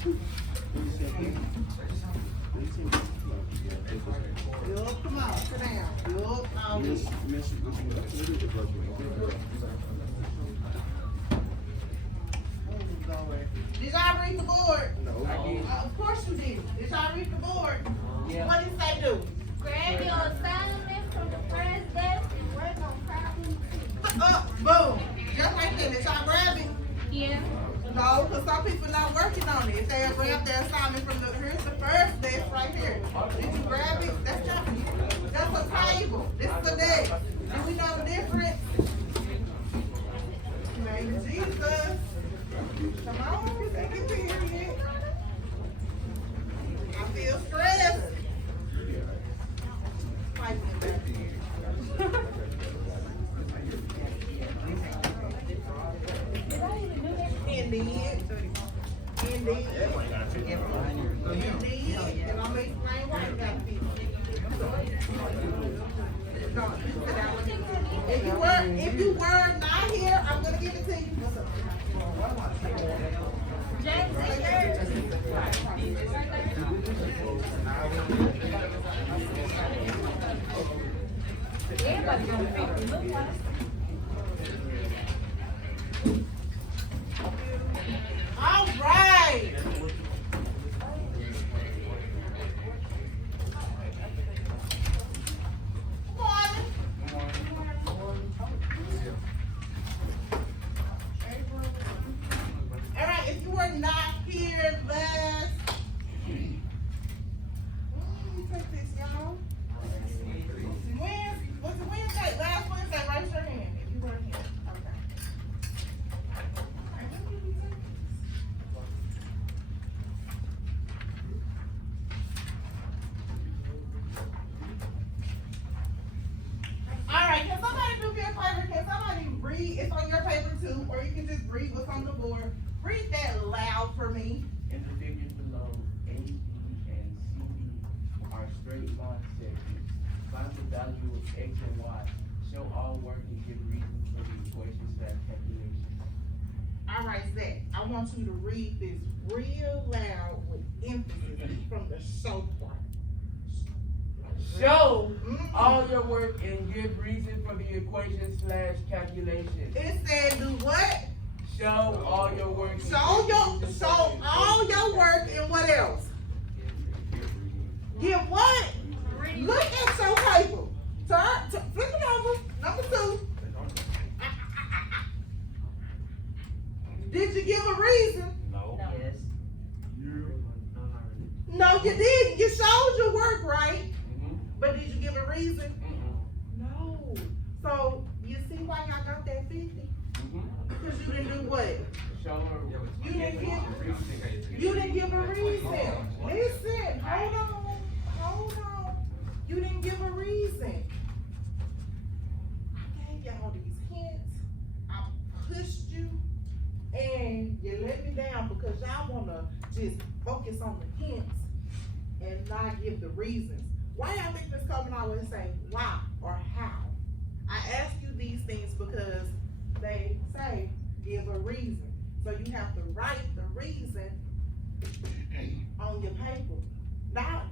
Come on, sit down. Did y'all read the board? No. Of course you did. Did y'all read the board? Yeah. What did it say do? Grab your assignment from the first desk and work on problems. Boom. Just like that. Did y'all grab it? Yeah. No, because some people not working on it. If they grab their assignment from here's the first desk right here. Did you grab it? That's a table. This is a desk. Do we know the difference? Name of Jesus. Come on, take it period. I feel stressed. Indeed. And I'm going to explain why you got to be. If you were not here, I'm going to give it to you. James, everybody gonna be look like. All right. All right, if you were not here last, take this, y'all. Was it Wednesday? Last Wednesday, raise your hand if you weren't here. Okay. Alright, can somebody do me a favor? Can somebody read? It's on your paper too, or you can just read what's on the board. Read that loud for me. In the figures below, A, B, and C, D are straight line segments. Find the value of X and Y. Show all work and give reasons for the equation/calculation. Alright, Zach, I want you to read this real loud with emphasis from the show part. Show all your work and give reason for the equation/calculation. It said do what? Show all your work. Show all your work and what else? Give what? Look at your paper. Flip it over. Number 2. Did you give a reason? No. Yes. No, you didn't. You showed your work, right? But did you give a reason? No. So you see why y'all got that 50? Because you didn't do what? You didn't give a reason. Listen, hold on. You didn't give a reason. I gave y'all these hints. I pushed you, and you let me down because y'all wanna just focus on the hints and not give the reasons. Why y'all think Ms. Coleman always say why or how? I ask you these things because they say give a reason. So you have to write the reason on your paper. Not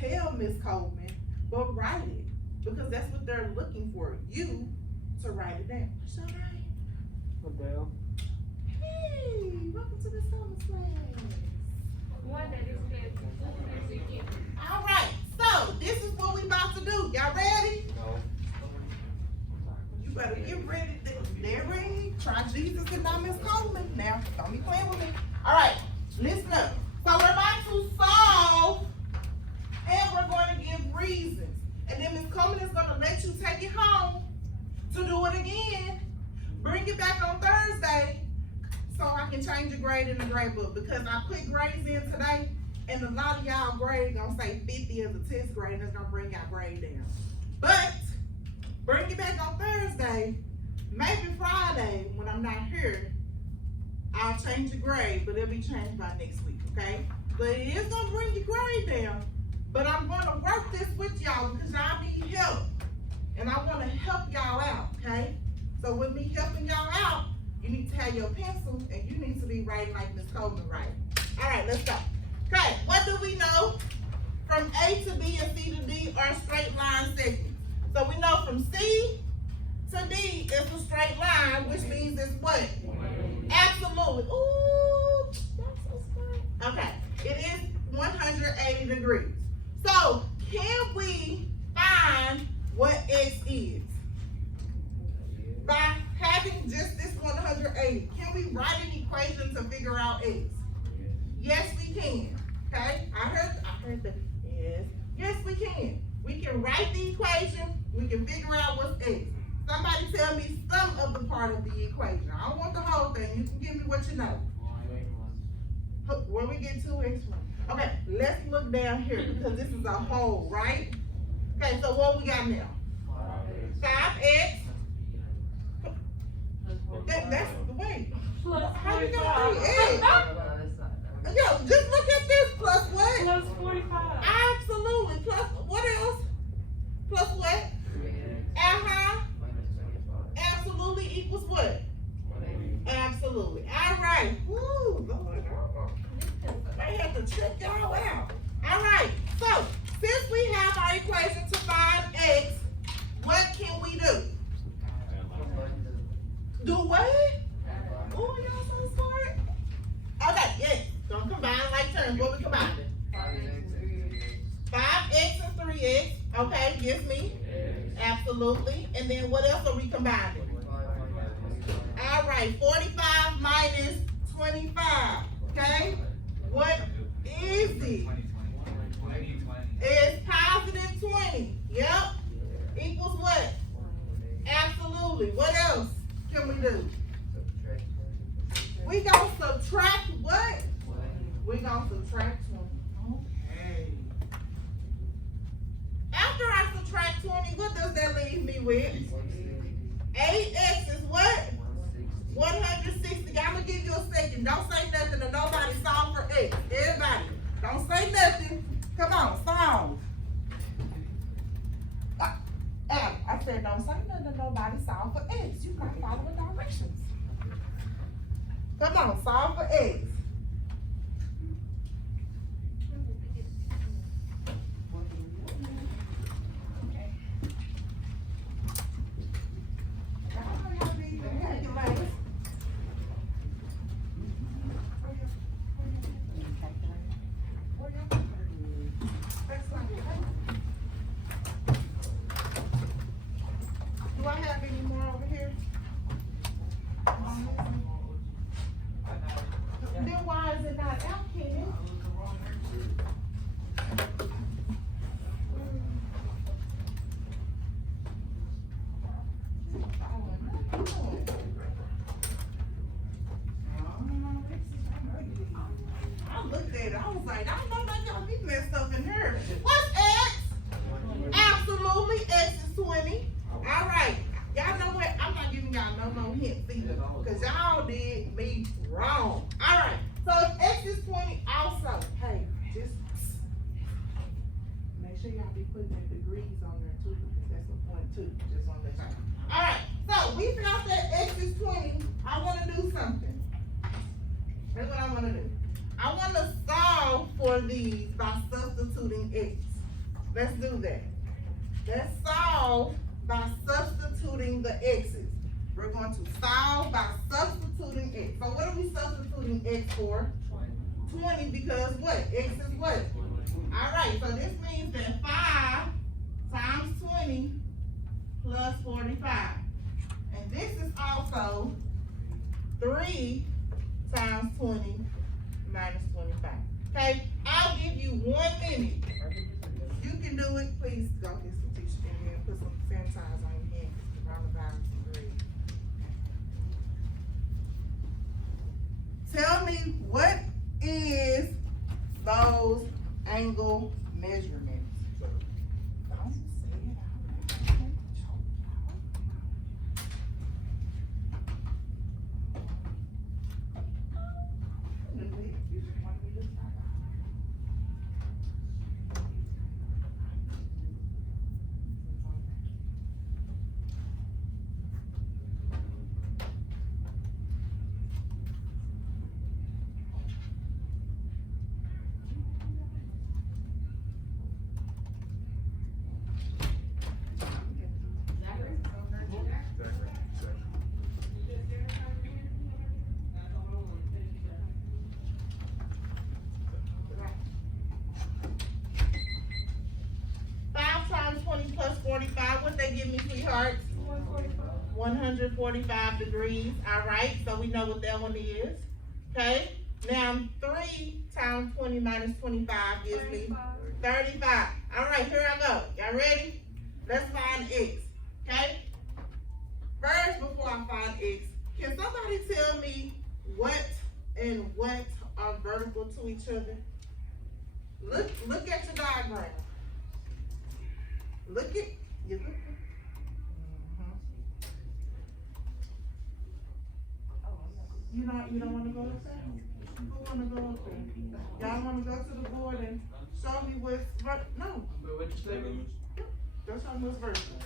tell Ms. Coleman, but write it. Because that's what they're looking for, you to write it down. What's your name? Adele. Hey, welcome to the summer class. All right, so this is what we about to do. Y'all ready? No. You better get ready. They're ready. Try Jesus and not Miss Coleman. Now, don't be playing with me. All right, listen up. So we're about to solve, and we're going to give reasons. And then Miss Coleman is going to let you take it home to do it again. Bring it back on Thursday so I can change your grade in the grade book, because I put grades in today, and a lot of y'all grade gonna say 50 as a 10th grade, and it's gonna bring y'all grade down. But bring it back on Thursday, maybe Friday when I'm not here. I'll change your grade, but it'll be changed by next week, okay? But it is gonna bring your grade down. But I'm gonna work this with y'all because y'all need help, and I want to help y'all out, okay? So with me helping y'all out, you need to have your pencil and you need to be writing like Miss Coleman writes. All right, let's go. Okay, what do we know? From A to B and C to D are straight line segments. So we know from C to D is a straight line, which means it's what? Absolutely. Ooh, that's so smart. Okay, it is 180 degrees. So can we find what X is? By having just this 180, can we write an equation to figure out X? Yes, we can. Okay, I heard the yes. Yes, we can. We can write the equation. We can figure out what's X. Somebody tell me some of the part of the equation. I don't want the whole thing. You can give me what you know. Where we get 2x from? Okay, let's look down here because this is a whole, right? Okay, so what we got now? 5x. That's the way. How you got 3x? Yo, just look at this. Plus what? Plus 45. Absolutely. Plus what else? Plus what? Absolutely equals what? Absolutely. All right. Woo, Lord. I have to check y'all out. All right. So, since we have our equation to find X, what can we do? Do what? Oh, y'all so smart. Okay, yes. Don't combine like terms. What we combine? 5x and 3x. Okay, gives me. Absolutely. And then what else are we combining? All right, 45 minus 25. Okay? What is it? It's positive 20. Yep. Equals what? Absolutely. What else can we do? We gonna subtract what? We gonna subtract 20. Okay. After I subtract 20, what does that leave me with? 8x is what? 160. I'm gonna give you a second. Don't say nothing to nobody. Solve for x. Everybody, don't say nothing. Come on, solve. I said don't say nothing to nobody. Solve for x. You gotta follow the directions. Come on, solve for x. Do I have any more over here? Then why is it not out, Kenny? I looked at it, I was like, I don't know that y'all be messed up in here. What's X? Absolutely, X is 20. All right, y'all know what? I'm not giving y'all no more hints either, because y'all did me wrong. All right, so if X is 20 also, hey, just make sure y'all be putting the degrees on there too, because that's a point too, just on the time. All right, so we found that X is 20. I want to do something. Here's what I want to do. I want to solve for these by substituting X. Let's do that. Let's solve by substituting the X's. We're going to solve by substituting X. So what are we substituting X for? 20, because what? X is what? All right, so this means that 5 times 20 plus 45. And this is also 3 times 20 minus 25. Okay, I'll give you 1 minute. You can do it. Please go get some tissue in here and put some sanitizer on your hands. Coronavirus is real. Tell me, what is those angle measurements? Don't say it out loud. what they give me, sweetheart? 145 degrees. All right, so we know what that one is. Okay, now 3 times 20 minus 25 gives me 35. All right, here I go. Y'all ready? Let's find x. Okay. First, before I find x, can somebody tell me what and what are vertical to each other? Look at your diagram. Look at you. You don't want to go up there? Who want to go up there? Y'all want to go to the board and show me what's no. What you say? Go show me what's vertical.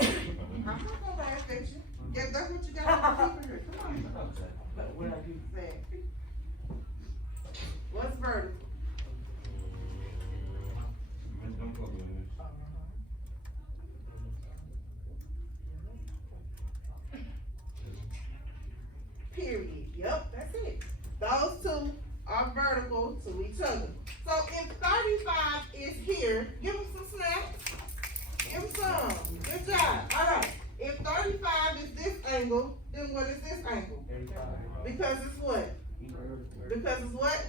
I'm not gonna laugh at you. Yeah, that's what you got on the paper here. Come on. What I do? Say. What's vertical? Period. Yep, that's it. Those two are vertical to each other. So if 35 is here, give them some snaps. Give them some. Good job. All right. If 35 is this angle, then what is this angle? 35. Because it's what? Because it's what?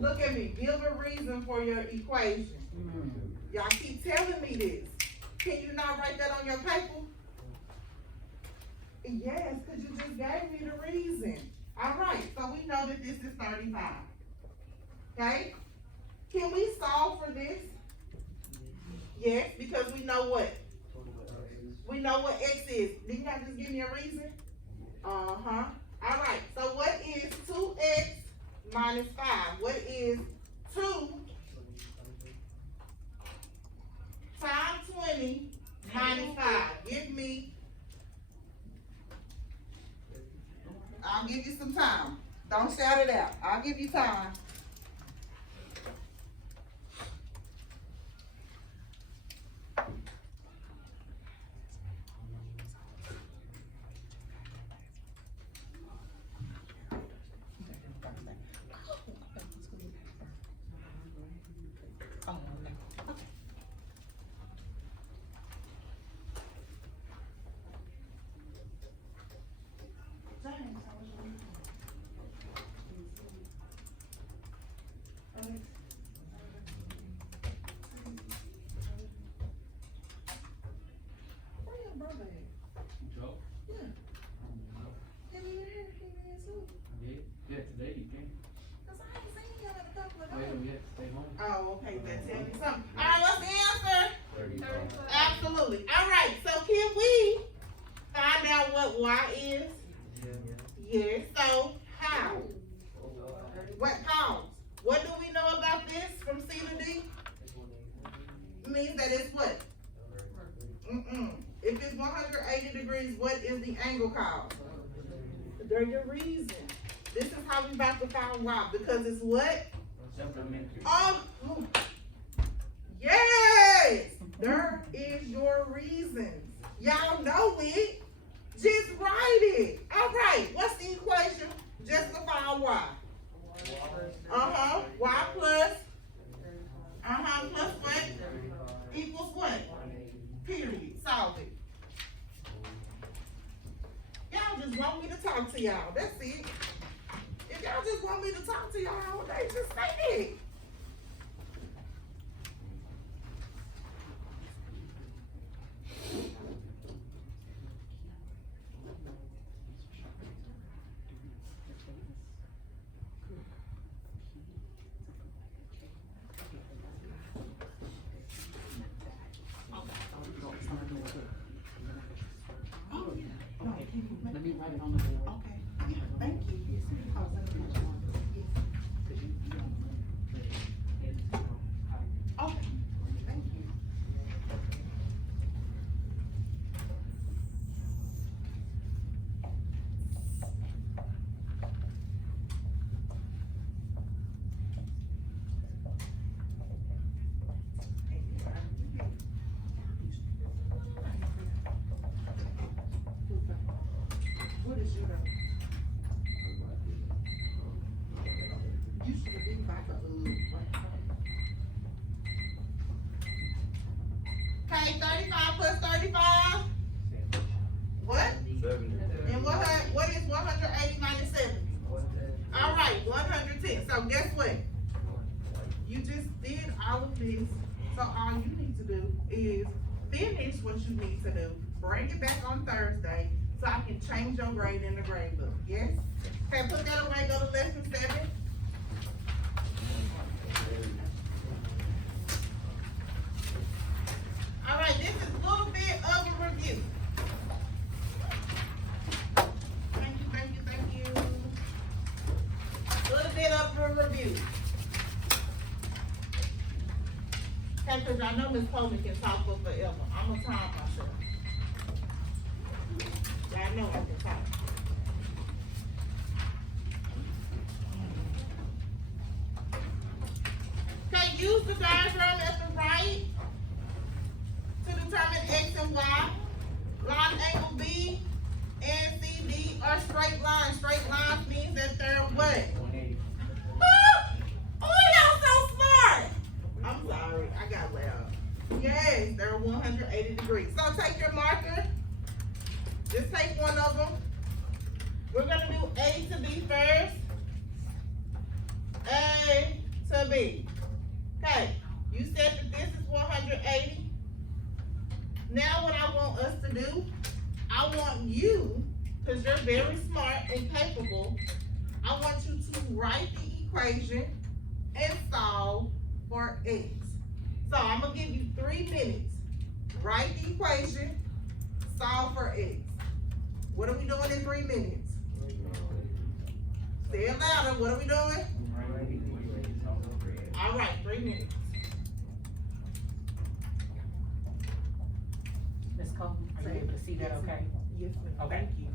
Look at me. Give a reason for your equation. Y'all keep telling me this. Can you not write that on your paper? Yes, because you just gave me the reason. All right, so we know that this is 35. Okay? Can we solve for this? Yes, because we know what? We know what x is. Didn't y'all just give me a reason? Uh-huh. All right, so what is 2x minus 5? What is 2 times 20 minus 5? Give me. I'll give you some time. Don't shout it out. I'll give you time. Yeah, today you can. Wait, we have to stay home. Oh, okay, that tells me something. All right, what's the answer? Absolutely. All right, so can we find out what y is? Yes. So how? What pounds? What do we know about this from C to D? It means that it's what? If it's 180 degrees, what is the angle called? There's your reason. This is how we about to find y, because it's what? Supplementary. Oh, yes! There is your reasons. Y'all know it. Just write it. All right. What's the equation? Just to find y. Y plus. Plus what? Equals what? Period. Solve it. Y'all just want me to talk to y'all. That's it. If y'all just want me to talk to y'all all day, just say it. Let me write it on the board. Okay. Yeah, thank you. Oh, thank you. Okay. Thank you. What is your this. So all you need to do is finish what you need to do. Bring it back on Thursday so I can change your grade in the grade book. Yes? Okay, put that away, go to lesson 7. All right, this is a little bit of a review. Thank you, thank you, thank you. A little bit of a review. Okay, because I know Miss Coleman can talk for forever. I'm gonna time myself. I know I can talk. Okay, use the diagram at the right to determine X and Y. Line angle B and CD are straight lines. Straight lines means that they're what? 180. Oh, y'all so smart! I'm sorry, I got loud. Yes, they're 180 degrees. So take your marker. Just take one of them. We're gonna do A to B first. A to B. Okay, you said that this is 180. Now what I want us to do, I want you, because you're very smart and capable, I want you to write the equation and solve for X. So I'm gonna give you 3 minutes. Write the equation, solve for X. What are we doing in 3 minutes? Say it louder, what are we doing? All right, 3 minutes. Ms. Coleman, are you able to see that okay? Yes, ma'am. Okay. Thank you.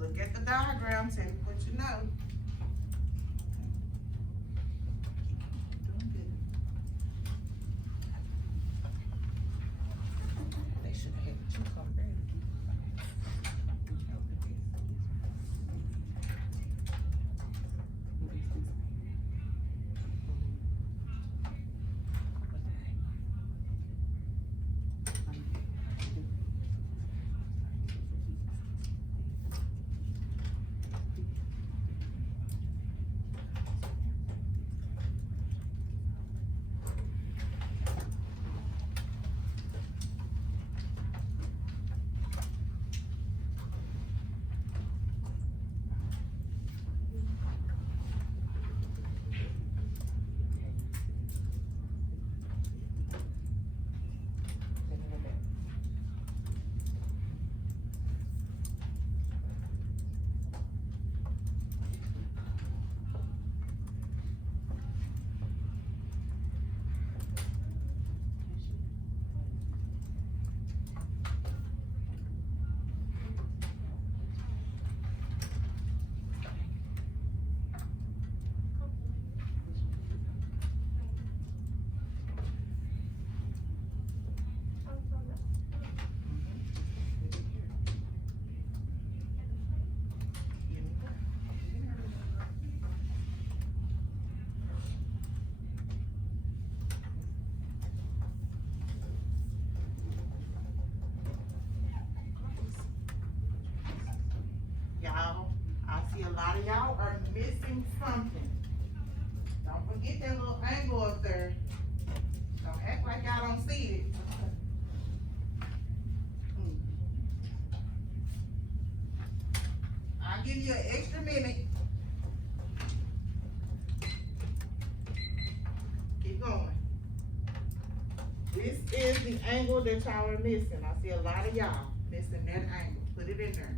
Look at the diagram, tell me what you know. Doing good. They should have had you come early. Y'all, I see a lot of y'all are missing something. Don't forget that little angle up there. Don't act like y'all don't see it. I'll give you an extra minute. Keep going. This is the angle that y'all are missing. I see a lot of y'all missing that angle. Put it in there.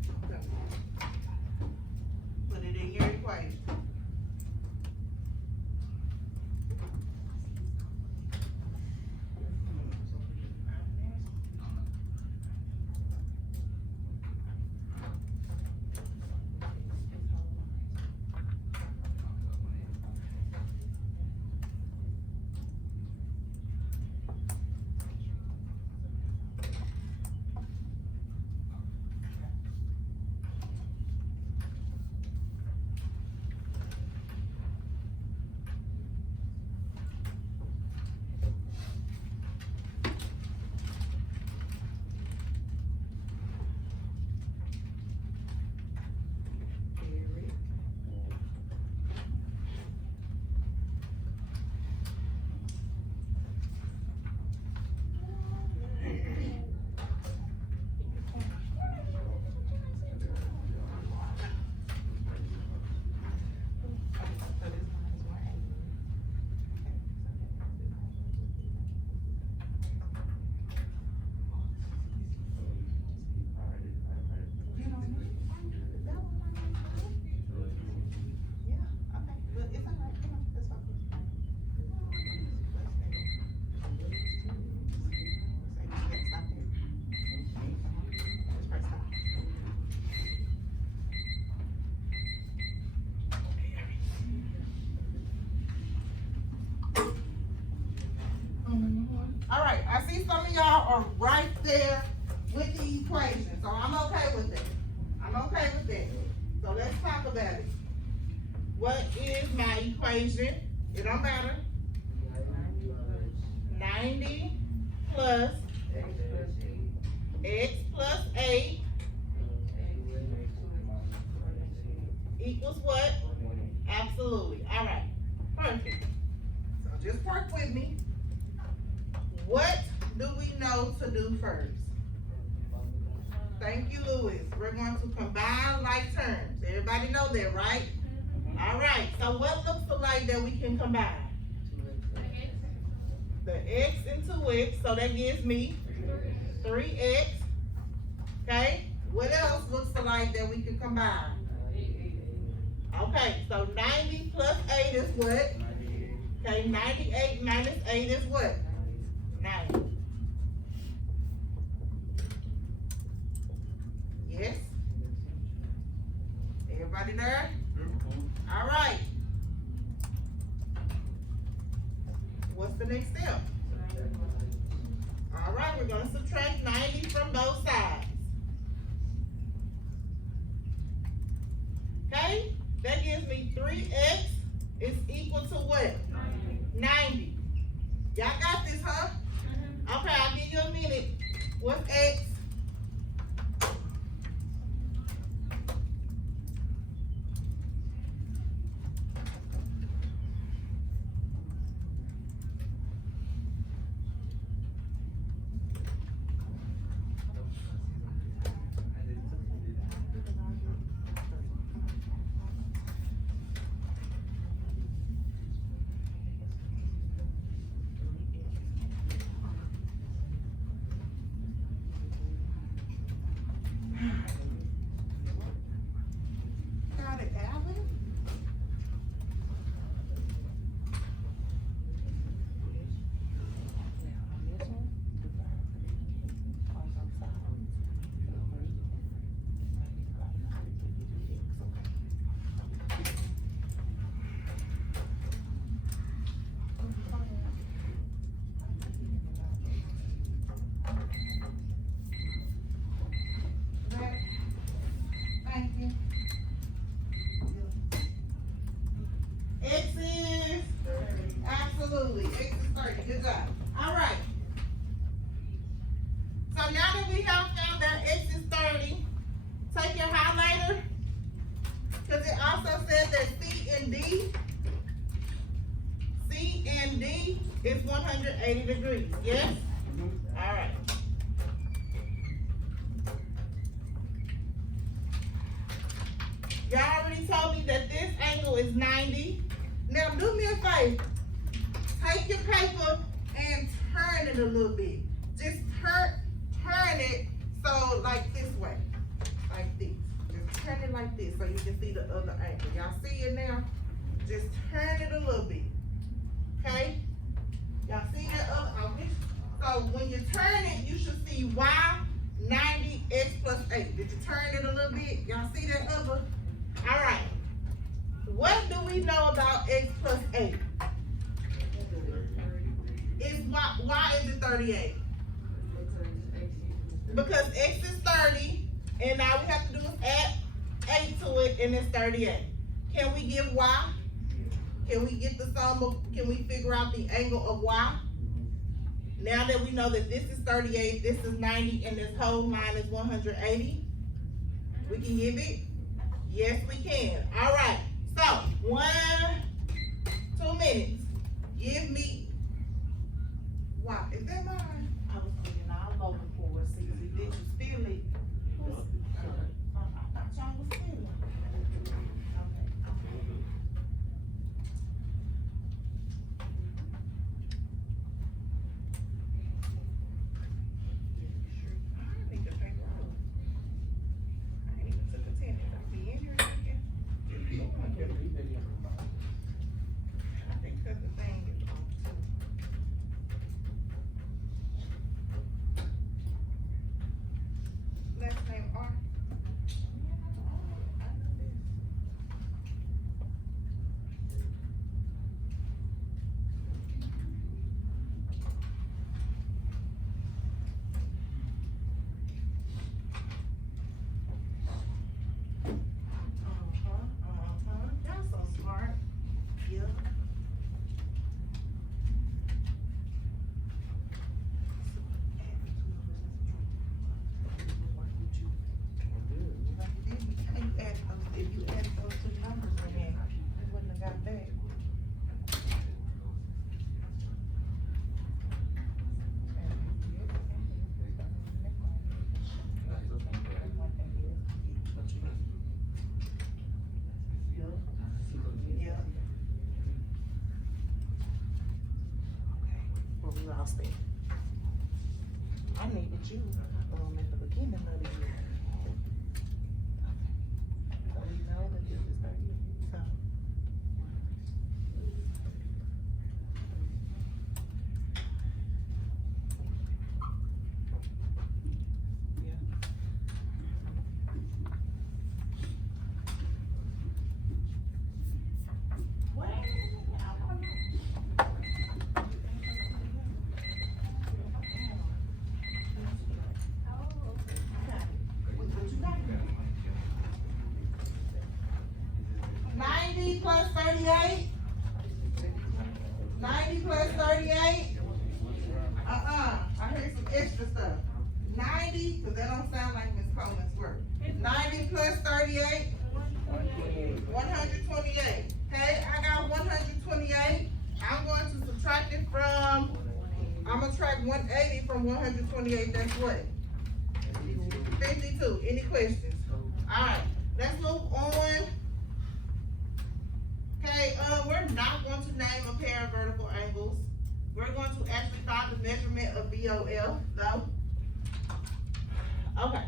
Put it in your equation. are right there with the equation, so I'm okay with that. I'm okay with that. So let's talk about it. What is my equation? It don't matter. 90 plus x plus 8 equals what? Absolutely. All right. Perfect. So just work with me. What do we know to do first? Thank you, Louis. We're going to combine like terms. Everybody know that, right? All right. So what looks alike that we can combine? The x and 2x. So that gives me 3x. Okay. What else looks alike that we can combine? Okay. So 90 plus 8 is what? Okay. 98 minus 8 is what? 90. Yes? Everybody there? All right. What's the next step? All right, we're going to subtract 90 from both sides. Okay? That gives me 3x is equal to what? 90. Y'all got this, huh? Okay, I'll give you a minute. What's x? Got it, Alvin? Thank you. X is absolutely X is 30. Good job. All right. So now that we have found that X is 30, take your highlighter, because it also said that C and D is 180 degrees. Yes? All right. Y'all already told me that this angle is 90. Now do me a favor. Take your paper and turn it a little bit. Just turn it so like this way. Like this. Just turn it like this so you can see the other angle. Y'all see it now? Just turn it a little bit. Okay? Y'all see that other angle? So when you turn it, you should see y 90 x plus 8. Did you turn it a little bit? Y'all see that other? All right. What do we know about x plus 8? Is why is it 38? Because x is 30, and now we have to do is add 8 to it, and it's 38. Can we get y? Can we get the sum of, can we figure out the angle of y? Now that we know that this is 38, this is 90, and this whole line is 180, we can give it? Yes, we can. All right. So, 2 minutes. Give me. Wow, is that mine? I was thinking all over for it, see, did you steal it? I thought y'all was stealing. I need to take a look. I ain't even took attention. I'll be in here again. I think that's the thing is on too. exhausted. I needed you, at the beginning of the year. So we know that this is 30, so. Plus 38. 90 plus 38. I heard some extra stuff. 90, because that don't sound like Miss Coleman's work. 90 plus 38. 128. Okay, I got 128. I'm going to subtract it from, I'm going to subtract 180 from 128. That's what? 52. Any questions? Alright, let's move on. Okay, we're not going to name a pair of vertical angles. We're going to actually find the measurement of BOL, though. Okay.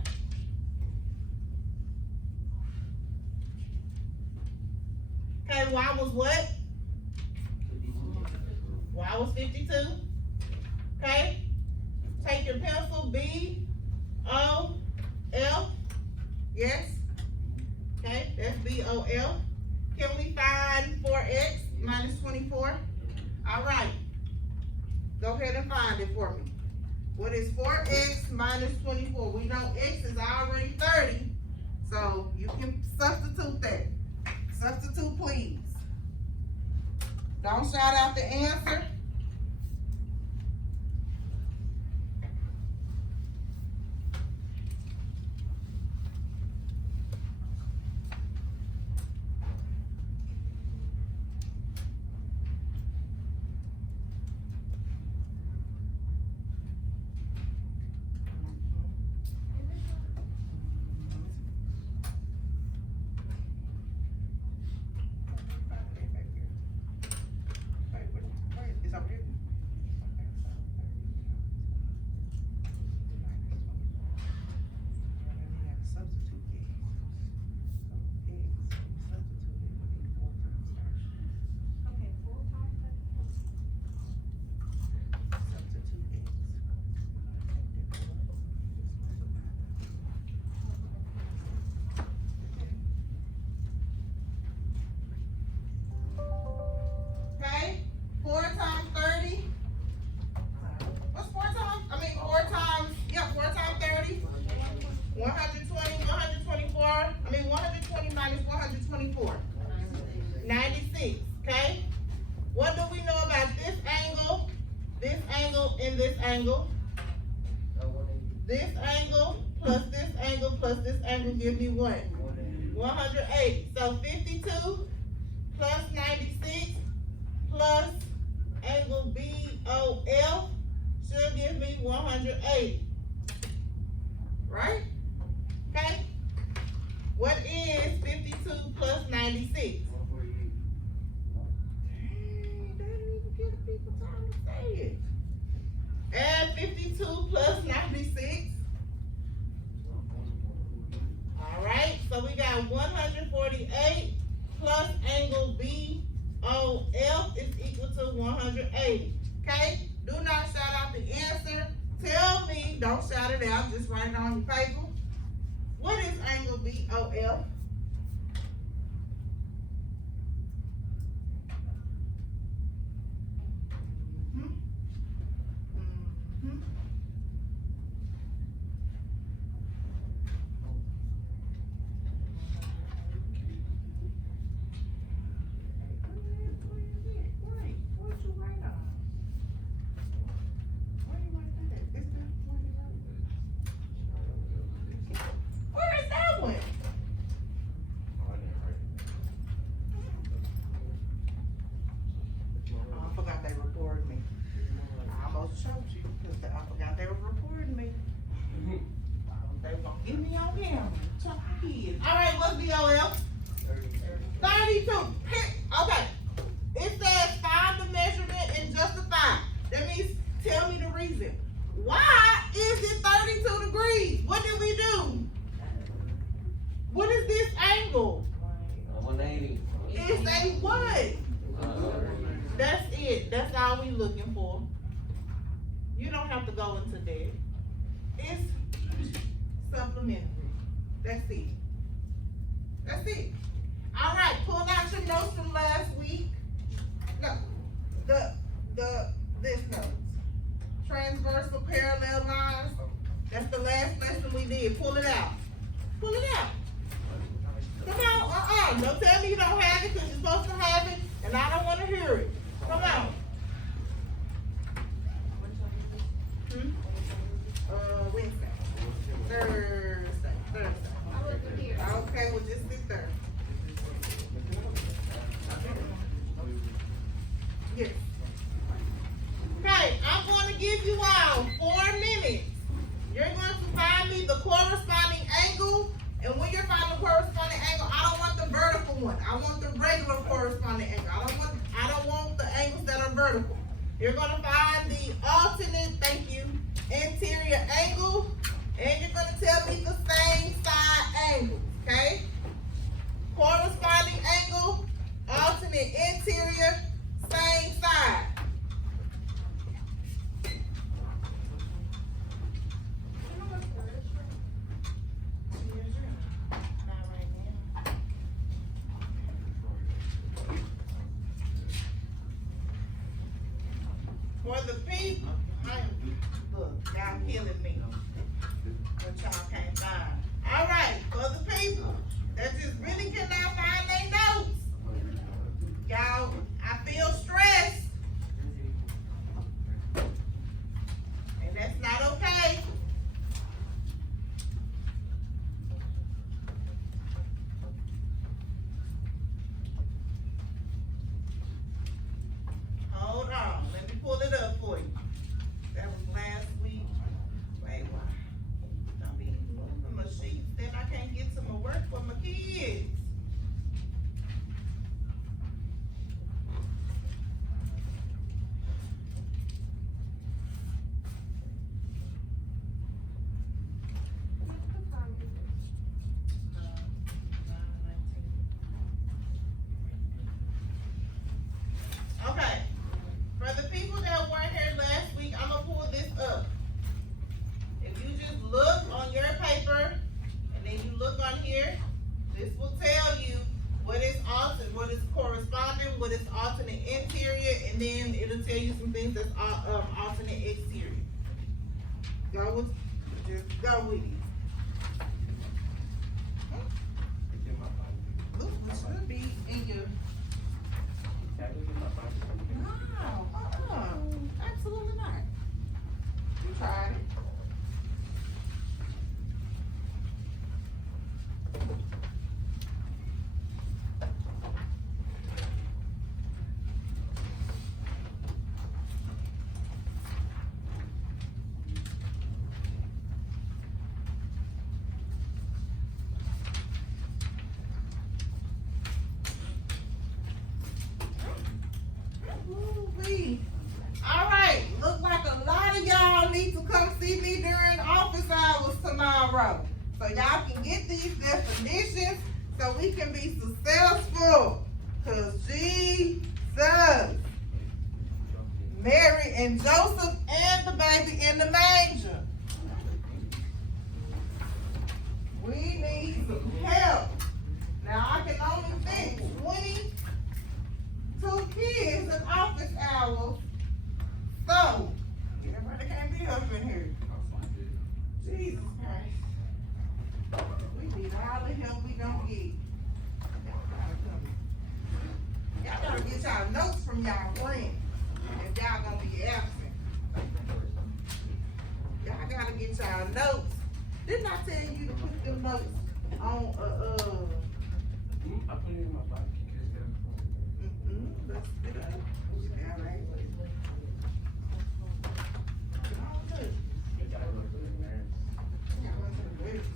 Okay, Y was what? Y was 52. Okay. Take your pencil, B, O, L. Yes. Okay, that's B, O, L. Can we find 4x minus 24? All right. Go ahead and find it for me. What is 4x minus 24? We know x is already 30, so you can substitute that. Substitute, please. Don't shout out the answer. Angle. This angle plus this angle plus this angle give me what? 180. So 52 plus 96 plus angle BOL should give me 180. Right? Okay? What is 52 plus 96? Dang, they didn't even give people time to say it. Add 52 plus 96. All right, so we got 148 plus angle BOL is equal to 180. Okay, do not shout out the answer. Tell me, don't shout it out, just write it on your paper. What is angle BOL? Give me on camera. All right, what's BOL? 32. Okay. It says find the measurement and justify. That means Tell me the reason. Why is it 32 degrees? What did we do? What is this angle? 180. It's a what? That's it. That's all we looking for. You don't have to go into that. It's supplementary. That's it. That's it. All right, pull out your notes from last week. No, this notes. Transversal parallel lines. That's the last lesson we did. Pull it out. Pull it out. Come on, don't tell me you don't have it because you're supposed to have it and I don't want to hear it. Come on. Wednesday. Thursday. I wasn't here. Okay, we'll just sit there. Yes. Okay, I'm going to give you all 4 minutes. You're going to find me the corresponding angle, and when you're finding the corresponding angle, I don't want the vertical one. I want the regular corresponding angle. I don't want the angles that are vertical. You're going to find the alternate, thank you, interior angle, and you're going to tell me the same side angle, okay? Corresponding angle, alternate interior, same side. For the people, look, y'all killing me. But y'all can't find. All right, for the people that just really cannot find their notes, y'all, I feel stressed. And that's not okay. Hold on, let me pull it up for you. That was last week. Wait, why? Don't be moving my sheets, then I can't get to my work for my kids. Okay, for the people that weren't here last week, I'm gonna pull this up. If you just look on your paper, and then you look on here, this will tell you what is alternate, what is corresponding, what is alternate interior, and then it'll tell you some things that's alternate exterior. Just go with it. Look, what should be in your. No, absolutely not. You tried it. Ooh-wee. All right, look like a lot of y'all need to come see me during office hours tomorrow. So y'all can get these definitions so we can be successful. Cause Jesus, Mary and Joseph and the baby in the manger. We need some help. Now I can only fit 22 kids in office hours. So, everybody can't be up in here. Jesus Christ. We need all the help we gonna get. Y'all gotta get y'all notes from y'all friends. If y'all gonna be absent. Y'all gotta get y'all notes. Didn't I tell you to put them notes on I put it in my pocket. let's get it. All right. Come on, good. You gotta go to the nurse. Yeah, I went to the nurse.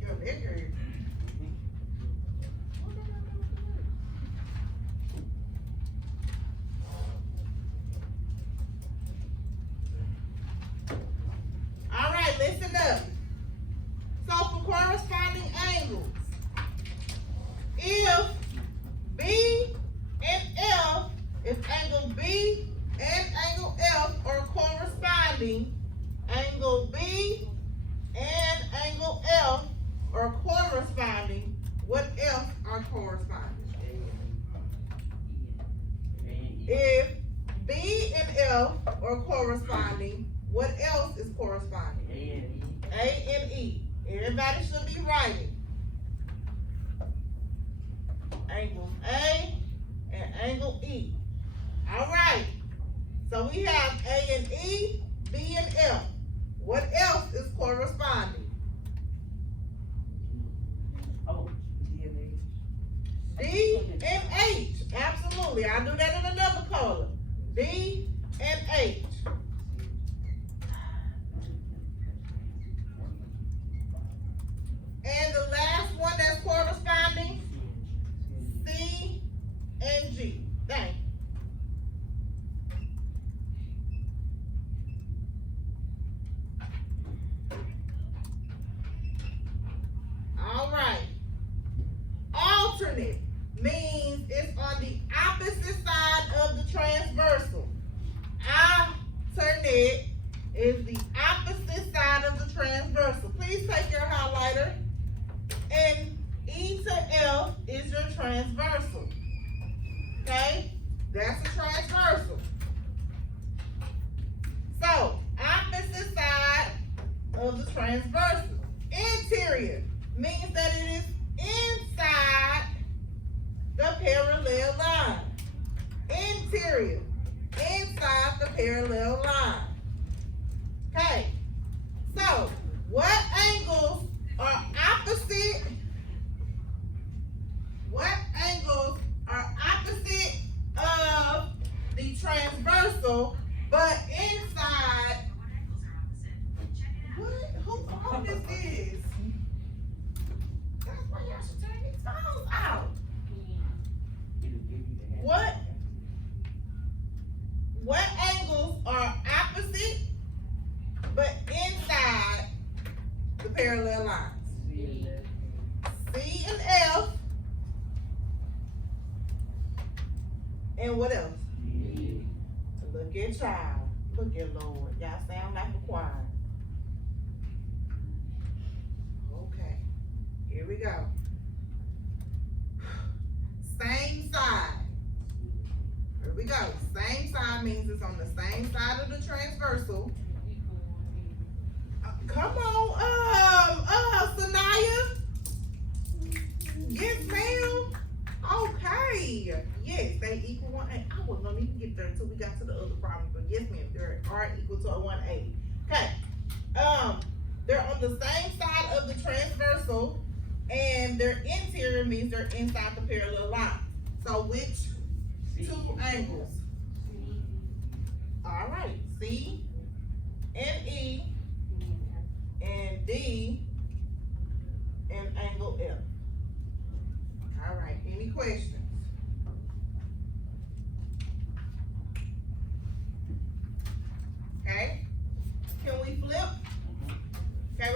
You're a big girl. listen up. So for corresponding angles, if B and F, if angle B and angle F are corresponding, angle B and angle F are corresponding, what else are corresponding? If B and F are corresponding, what else is corresponding? A and E. Everybody should be writing. Angle A and angle E. Alright. So we have A and E, B and F. What else is corresponding? D and H. Absolutely. I'll do that in another color. D and H. And the last one that's corresponding, C and G. Thank you. All right. Alternate means it's on the opposite side of the transversal. Alternate is the opposite side of the transversal. Please take your highlighter. And E to F is your transversal. Okay? That's a transversal. So, opposite side of the transversal. Interior means that it is inside the parallel line. Interior, inside the parallel line. Okay, so what angles are opposite? What angles are opposite of the transversal, but inside? What? Who is this? That's why y'all should turn these phones out. What angles are opposite but inside the parallel lines? C and F. And what else? Look at y'all. Look at Lord. Y'all sound like a choir. Okay. Here we go. Same side. Here we go. Same side means it's on the same side of the transversal. Come on, Sanaya. Yes, ma'am. Okay. Yes, they equal 1/8. I wasn't gonna even get there until we got to the other problem, but yes, ma'am, they are equal to a 1/8. Okay. They're on the same side of the transversal, and their interior means they're inside the parallel line. So which two angles? All right, C and E and D and angle F. All right, any questions? Okay, can we flip? Okay,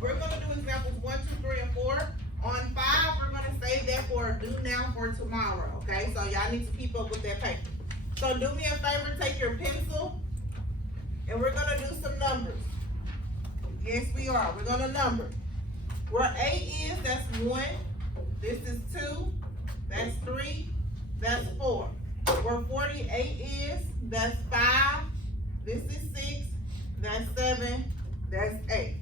we're gonna do examples 1, 2, 3, and 4. On 5, we're gonna save that for a do now for tomorrow, okay? So y'all need to keep up with that paper. So do me a favor, take your pencil, and we're gonna do some numbers. Yes, we are. We're gonna number. Where A is, that's 1. This is 2. That's 3. That's 4. Where 48 is, that's 5. This is 6. That's 7. That's 8.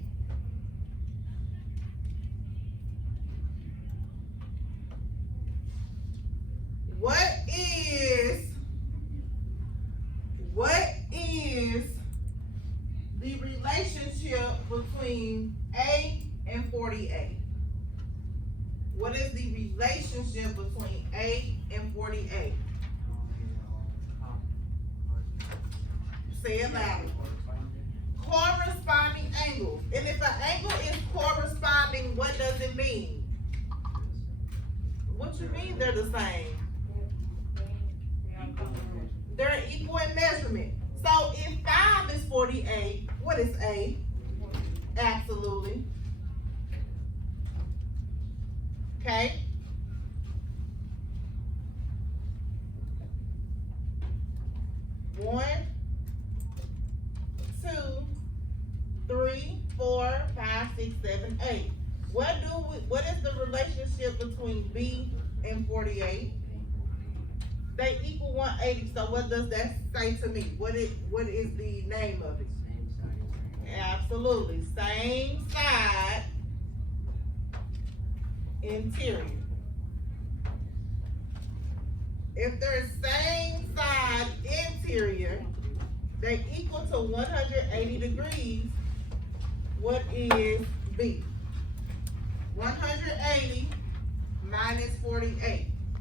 What is the relationship between A and 48? What is the relationship between A and 48? Say it loud. Corresponding angles. And if an angle is corresponding, what does it mean? What you mean they're the same? They're equal in measurement. So if 5 is 48, what is A? Absolutely. Okay. One, two, three, 4, 5, 6, 7, 8. What is the relationship between B and 48? They equal 180, so what does that say to me? What is the name of it? Absolutely, same side interior. If they're same side interior, they equal to 180 degrees. What is B? 180 minus 48.